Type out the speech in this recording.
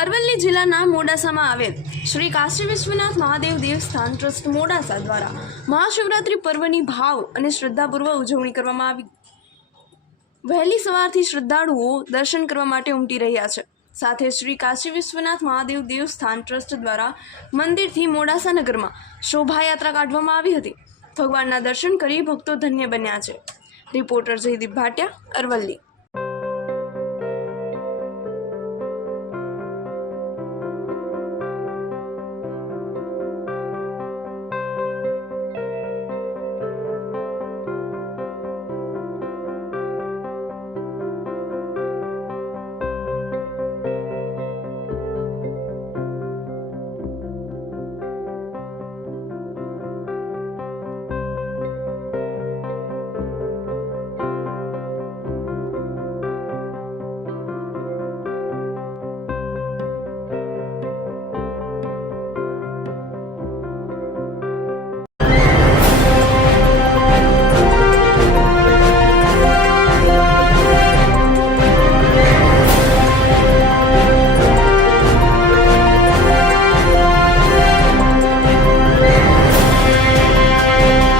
અરવલ્લી જિલ્લાના મોડાસામાં આવેલ શ્રી કાશી વિશ્વનાથ મહાદેવ દેવસ્થાન ટ્રસ્ટ મોડાસા દ્વારા મહાશિવરાત્રિ પર્વની ભાવ અને શ્રદ્ધાપૂર્વક ઉજવણી કરવામાં આવી। વહેલી સવારથી શ્રદ્ધાળુઓ દર્શન કરવા માટે ઉમટી રહ્યા છે। સાથે શ્રી કાશી વિશ્વનાથ મહાદેવ દેવસ્થાન ટ્રસ્ટ દ્વારા મંદિરથી મોડાસા નગરમાં શોભાયાત્રા કાઢવામાં આવી હતી। ભગવાનના દર્શન કરી ભક્તો ધન્ય બન્યા છે। રિપોર્ટર જયદીપ ભાટિયા, અરવલ્લી।